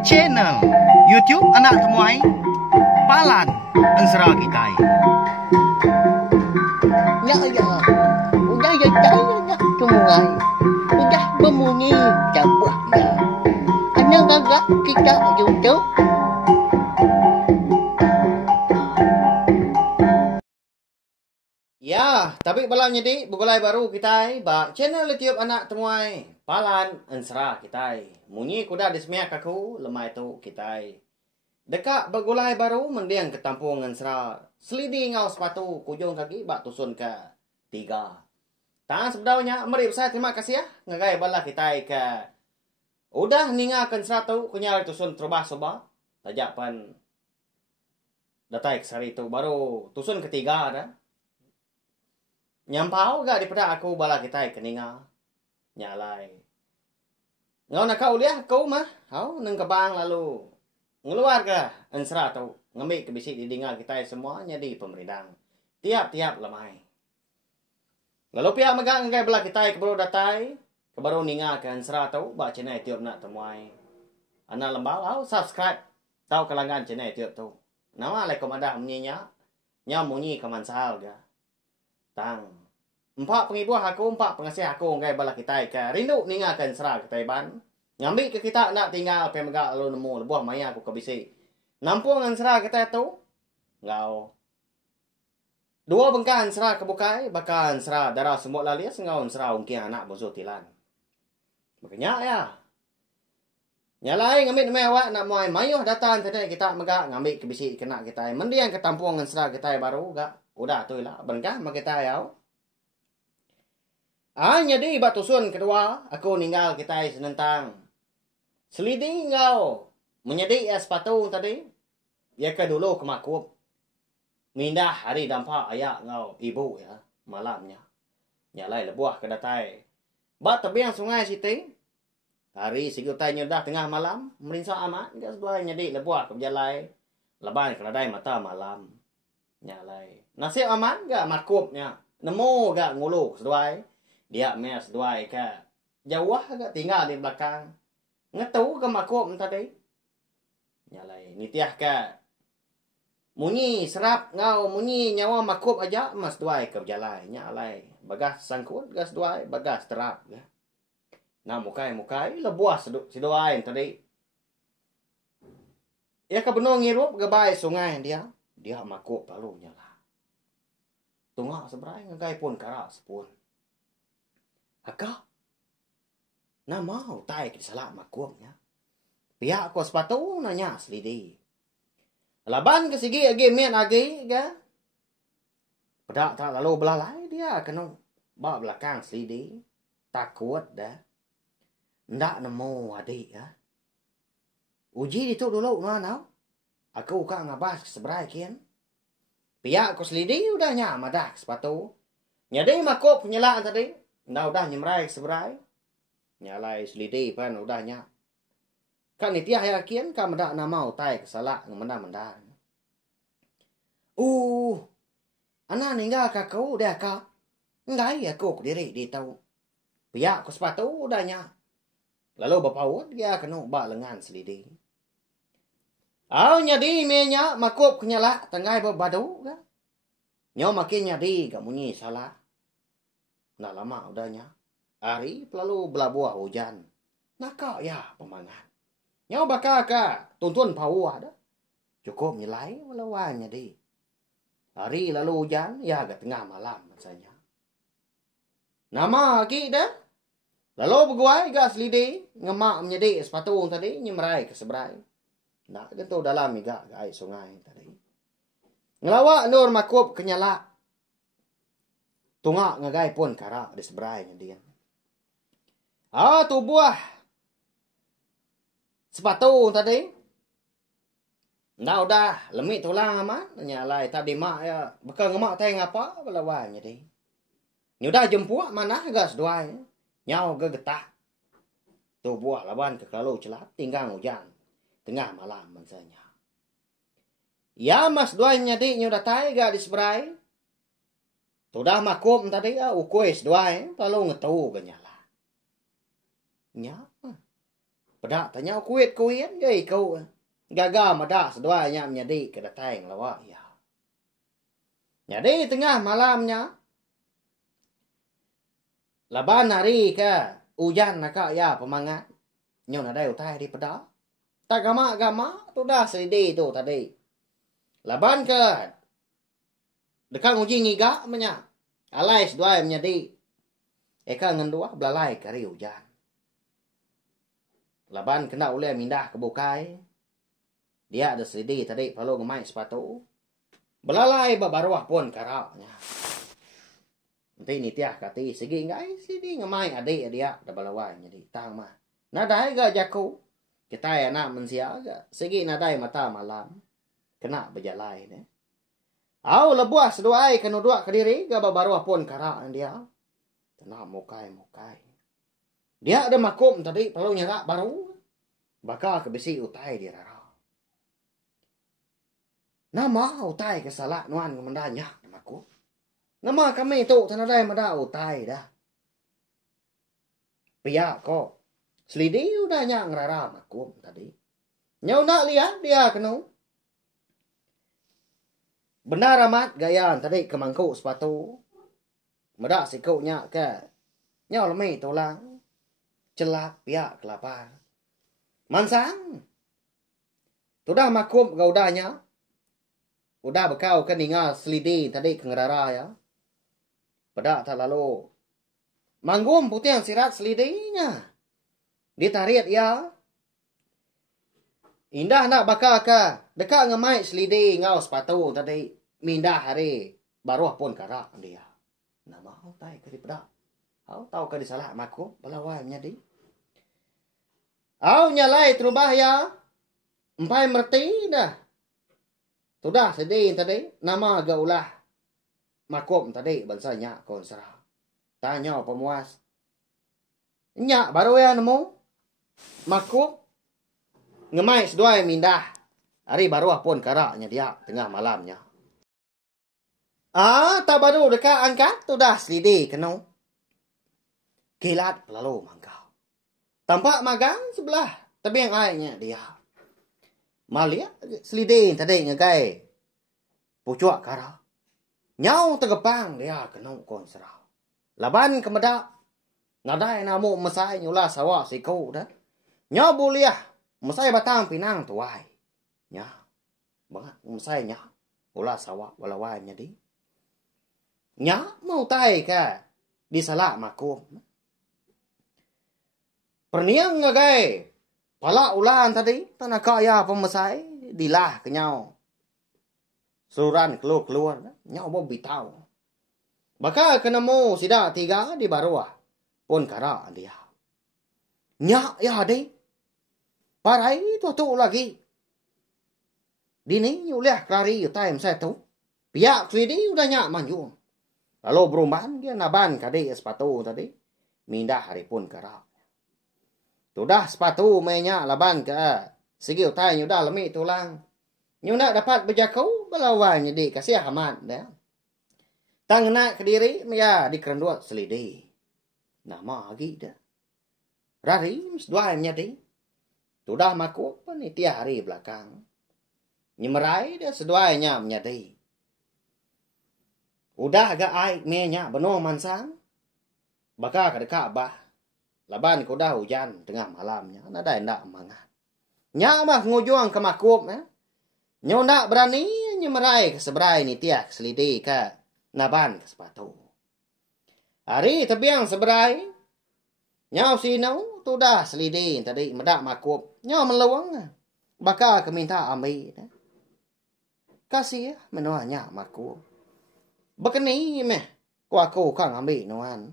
Channel YouTube anak temuai Palan Ansara Kitai. Ya ya, udah ya ya temuai, udah berbunyi cabutnya. Anak gagak kita YouTube. Ya, tapi balanya di begulai baru kita ba channel YouTube anak temuai Palan Ansara Kitai. Munyi kuda dismiak aku lemai tu Kitai. Dekat begulai baru mendiang ke tampung Ansara. Selidi ngau sepatu kujung kaki bak tusun ke 3. Tangan sebenarnya mari saya terima kasih ya ngagai bala Kitai ke. Udah ningakan 100 kunyal tusun terubah soba. Tajapan datai kesari itu baru tusun ketiga dah. Nyampau gak daripada aku bala kita keninga nyalai. Ngau nak kau liah kau mah, kau neng kebang lalu ngeluar ke Ansara tu ngambil ke bisik didingal kita semua jadi pemerintah. Tiap-tiap lemai. Lalu pihak megang ngai bala kita kebaru datai, kebaru ninga ke Ansara tu ba channel tiap nak temuai. Ana lembau au subscribe tahu kalangan channel tiap tu. Nama alaikum ada menyinya nya munyi kemansal ga. Tang. Empat pengibuah aku, empat pengasih aku ngai bala kita ke rindu ningakan Ansara kita ban. Ngambil ke kita nak tinggal pemegak lalu nemu buah maya aku ke bisi. Nampung Ansara kita tu. Ngau. Dua bengkan Ansara kebukai, bakal Ansara darah semut lalias ngau Ansara ungki anak bozo tilan. Makanya ya. Nyalai ngambil mewah nak muai mayuh datang tadi kita megak ngambil ke bisi kena kita. Mendiang ke tampung Ansara kita baru gak. Udah tu lah bengkah mak kita ya. Jadi batusun kedua aku ninggal kita senentang. Selidi ngau menyedik sepatu tadi. Ya ke dulu ke makup. Mindah hari dampak ayak ngau ibu ya malamnya. Nyalai lebuah ke datai. Bat tebiang sungai siti. Hari sigutai nyodah tengah malam. Merinsa amat. Dia sebelah nyedik lebuah ke berjalai. Leban keladai mata malam. Nyalai. Nasib aman gak makupnya. Nemu gak nguluk seduai. Dia mes seduai ke. Jauh gak tinggal di belakang. Ngetu ke makup tadi. Nyalai. Nitiah ke. Munyi serap ngau. Munyi nyawa makup aja. Mas seduai ke berjalai. Nyalai. Bagas sangkut gak seduai. Bagas terap. Ya. Nah mukai-mukai. Lebuah seduai tadi. Ya ke benar ngirup ke baik sungai dia. Dia makup lalu nyala. Tunggu seberai ngagai pun karak sepun. Agak. Nah mau tai ke salah makupnya. Pihak ko sepatu nanya selidi. Laban ke sigi agi mian agi ga. Pedak tak lalu belalai dia kena bawa belakang selidi. Takut dah. Ndak nemu adik ya. Uji itu dulu mana? Aku kak ngabas ke seberai kian. Pihak ko selidi udah nyama dah sepatu. Nyadai makup penyelaan tadi. Udah nyemrai seberai. Nyalai selidi pan udah nyak. Kan nitiah yakin kan mendak na mau tai kesalak ngmenda-menda. Ana ninggal ka kau dah ka. Ngai aku diri di tau. Pihak ko sepatu udah nyak. Lalu bapaut dia kena bak lengan selidi. Nyadi menya makup kenyala tengah berbadu ka. Nyo makin nyadi gak munyi salah. Nak lama udahnya. Hari lalu belabuah hujan. Nakak ya pemangan. Nyo bakal ka tuntun pawah dah. Cukup nyelai melawannya di. Hari lalu hujan ya agak tengah malam masanya. Nama lagi dah. Lalu berguai gak selidi. Ngemak menyedik sepatu tadi nyemrai ke seberai. Nak tentu dalam juga air sungai tadi. Ngelawak nur makup kenyala. Tungak ngagai pun karak di seberainya dia. Tu buah sepatu tadi. Ndak udah lemit tulang amat. Nyalai tadi mak ya. Bekal ngemak tay ngapa belawannya di. Ni udah jemput mana gas duai. Nyau ke getah. Tu buah lawan ke kalau celap tinggal hujan. Tengah malam maksanya. Ya mas duanya di udah tay gak di seberai. Sudah makum tadi ya ukuis duai lalu ngetu kenyala. Nya. Pada tanya kuit gay kau. Gagal madak seduanya menjadi kedatang lawa ya. Jadi tengah malamnya laban hari ke hujan nak ya pemangat. Nyo na dai utai di pada. Tak gama tu dah sedih tu tadi. Laban ke dekat uji ngiga menya. Alai seduai menjadi. Eka ngendua belalai kari hujan. Laban kena uleh mindah ke bukai. Dia ada sedih tadi perlu ngemai sepatu. Belalai babaruah pun karaknya. Nanti ni tiah kati segi ngai sidi ngemai adik dia da balawai jadi tang mah. Nadai ga jaku. Kita anak mensia ga segi nadai mata malam. Kena berjalai ne. Au lebuah seduai kena dua ke diri ga babaruah pun karak dia. Tenang mukai. Dia ada makum tadi perlu nyerak baru. Bakal kebisi utai dia rara. Nama utai kesalah nuan kemandanya makum. Nama kami tu tanadai mada utai dah. Pia ko. Selidi udah nyang rara makum tadi. Nyau nak lihat dia kenu. Benar amat gayan tadi kemangku sepatu. Mada sikau nyak ke. Nyau lemai tulang. Celak pia kelapa. Mansang. Tudah makum gaudanya. Udah bekau keninga selidi tadi kengerara ya. Pada tak lalu. Manggum putih yang sirat selidinya. Ditarik ya. Indah nak bakal ke. Dekat ngemai selidi ngau sepatu tadi. Mindah hari. Baruah pun karak dia. Nama utai ke pada. Au tahu ke disalah makum. Balawai menjadi. Au nyalai terubah ya. Empai merti dah. Sudah sedih tadi. Nama gaulah. Makum tadi bansanya konsra. Tanya pemuas. Nyak baru ya nemu. Makum. Ngemai seduai mindah. Hari baru pun karaknya dia. Tengah malamnya. Tak baru dekat angkat. Sudah selidi kena. Kilat lalu mangkau. Tampak magang sebelah. Tebing airnya dia. Malia selidi tadi ngegai. Pucuak karak. Nyau tegepang dia kena konsra. Laban kemedak. Nadai namu mesai nyula sawa siku dah. Nyau buliah. Mesai batang pinang tuai. Nya. Bangat mesai nya. Ula sawa walawai nyadi. Nya mau tai ka. Disalak makum. Perniang ngagai. Pala ulan tadi. Tanah kaya pemesai. Dilah ke nyau. Suran keluar. Nyau mau bitau. Bakal kenemu sida tiga di baruah. Pun karak dia. Nyak ya adik. Parai tu lagi. Dini uliah klari utai saya tu. Piak selidi udah nyak manjung. Lalu berumban dia naban kadi sepatu tadi. Mindah hari pun karak. Sudah sepatu mainnya laban ke. Segi utai udah lemik tulang. Nyuna dapat berjakau belawan jadi kasih amat dah. Tang nak ke diri ya di kerendua selidi. Nama lagi dah. Rari dua menjadi. Sudah maku panitia hari belakang. Nyemerai dia seduanya menjadi. Udah agak aik menya benar mansang. Bakal ke dekat bah. Laban kuda hujan tengah malamnya. Nada endak mangat. Nyak mah ngujuang ke makup ya. Nyo nak berani nyemerai ke seberai ni tiak selidi ke naban ke sepatu. Hari tebiang seberai. Nyau sinau tu dah selidi tadi medak makup. Nyau meluang. Bakal ke minta ambil. Kasih ya menuanya makup. Bekeni meh. Kuaku kang ambil nuan.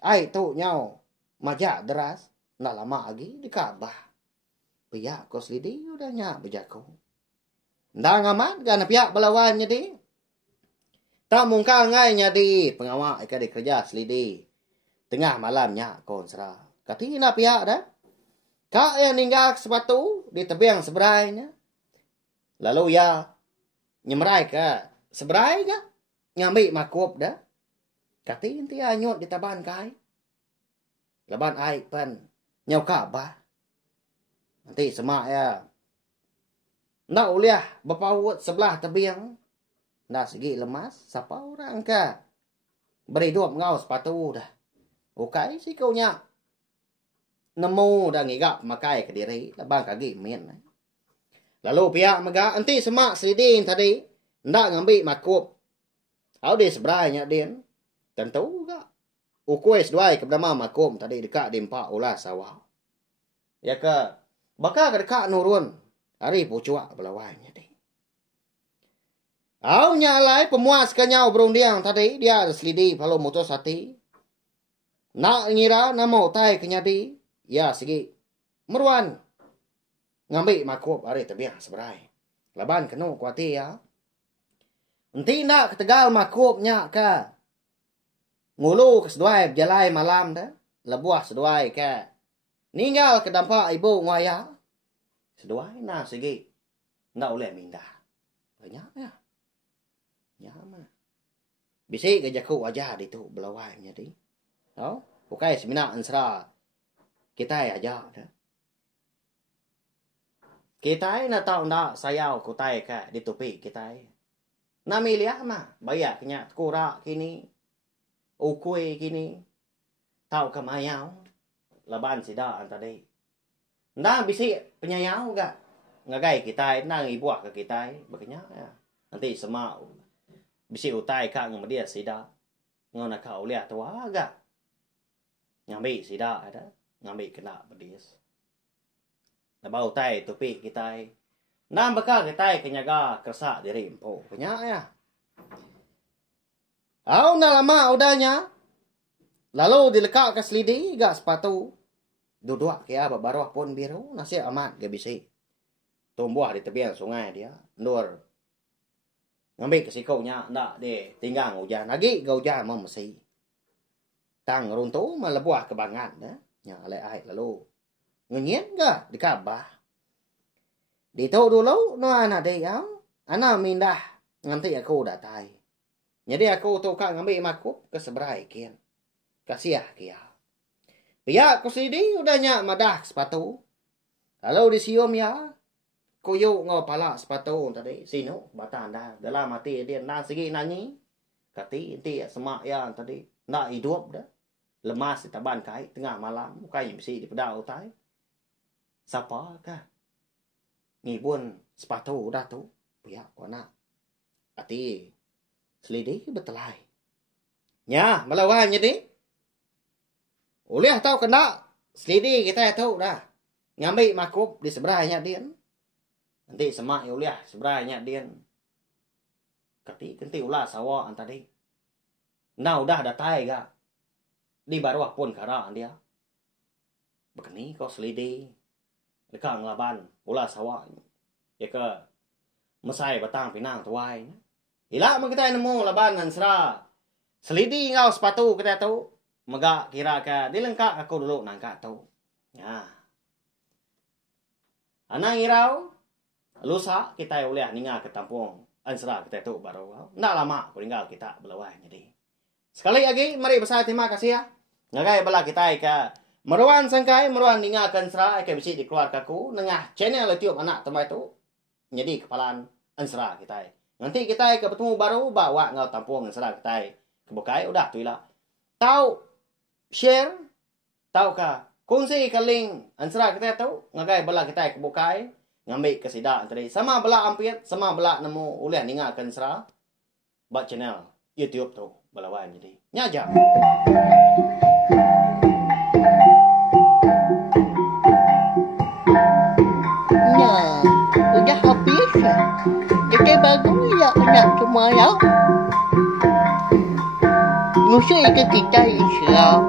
Ai tu nyau. Majak deras. Nak lama lagi dikabah. Pihak kau selidi udah nyak berjaku. Ndak ngamat gana pihak belawai nyedi. Tak mungka ngai nyadi pengawak ika dikerja selidi. Tengah malamnya konsra. Katina pihak dah. Kak yang ninggak sepatu di tebiang seberainya. Lalu ya nyemerai ke seberainya. Ngambil makup dah. Katin ti anyut di taban kai. Laban aik pan. Nyau kabah. Nanti semak ya. Nak uliah berpaut sebelah tebing. Nak segi lemas. Siapa orang ke? Beri hidup ngau sepatu dah. Ukai si kau nyak. Nemu dah ngigap makai ke diri. Labang kaki min. Lalu pihak megak. Nanti semak selidin tadi. Nak ngambil makup. Au di seberanya din. Tentu gak. Ukui seduai ke bernama makum tadi dekat di empat ulas sawah. Ya ke? Bakal ke dekat nurun. Hari pucuak belawainya di. Au nyalai pemuas kenyau berundiang tadi. Dia ada selidi kalau mutus hati. Nak ngira nama utai kenyadi. Ya segi. Meruan. Ngambil makup hari tebiang seberai. Laban kena kuati ya. Nanti nak ketegal makupnya ke. Ngulu ke seduai berjalai malam dah. Lebuah seduai ke. Ninggal ke dampak ibu ngaya. Seduai nak segi. Nak boleh mindah. Banyak ya. Ya mah. Bisik ke jaku aja di tu belawainya di. Tahu? Bukai semina ansra. Kita aja dah. Kita nak tahu nak sayau kutai ke di tupi kita. Nami lihat mah. Bayak kenya kurak kini. Ukui kini. Tahu ke mayau. Laban sidaan tadi. Nah bisik penyayau gak. Ngagai kita. Nah ngibuah ke kita. Begini ya. Nanti semau. Bisik utai kak ngamadia sidak. Ngau nak kau lihat tua gak. Ngambil sidak ada. Ngambil kena berdis. Labau utai tupi kita. Nah bakal kita kenyaga kersa diri empo. Begini ya. Au nak lama udahnya. Lalu dilekat ke selidi gak sepatu. Duduk kia baruah pun biru. Nasi amat gak bisi. Tumbuh di tepian sungai dia. Nur. Ngambil ke sikaunya. Nak dia tinggal hujan. Lagi gak hujan mau mesti. Tang runtuh melebuah kebangan. Ya alai lalu. Ngenyen gak di kabah. Dito dulu. No anak dia. Anak mindah. Nanti aku datai. Jadi aku tukar ngambil makup ke seberai kian. Kasiah kia. Pihak ku sidi udahnya madah sepatu. Kalau disium ya. Kuyu ngau pala sepatu tadi. Sino batan dah. Dalam mati dia nak segi nanyi. Kati inti semak ya tadi. Nak hidup dah. Lemas di taban kai. Tengah malam. Kai mesti di pedau utai. Siapa kah? Ngibun sepatu dah tu. Pihak ku nak. Ati. Selidih betelai. Ya, melawan jadi. Uliah tahu kena. Selidih kita tahu dah. Ngambil makup di seberahnya dia. Nanti semak ya uliah seberahnya dia. Kati kenti ulah sawah tadi. Nah udah datai gak. Di baruah pun karaan dia. Begini kau selidih. Dekat ngelaban ulah sawah. Ya ke. Mesai batang pinang tuai. Ila mo kita nemu laban ansra. Selidi ngau sepatu kita tahu. Megak kira ka dilengkak aku dulu nangka tahu. Ya. Anang irau lusa kita uliah ninga ke tampung ansra kita tahu baru. Ndak lama aku tinggal kita belawai jadi. Sekali lagi mari besar terima kasih ya. Ngagai bala kita ka meruan sangkai meruan ninga ke ansra ke bisi dikeluarkan aku nengah channel YouTube anak temai tu. Jadi kepalaan ansra kita. Nanti kita ke bertemu baru bawa ngau tampung serang kita kebukai udah tu lah. Tahu share tahu ka kongsi ke link ansra kita tahu ngagai bala kita kebukai ngambil ke sidak tadi sama bala ampit sama bala nemu uliah ningakan sera buat channel YouTube tu balawan jadi nyaja. Nah, udah habis. Kita bagus ya anak semua ya. Musuh ke kita Islam.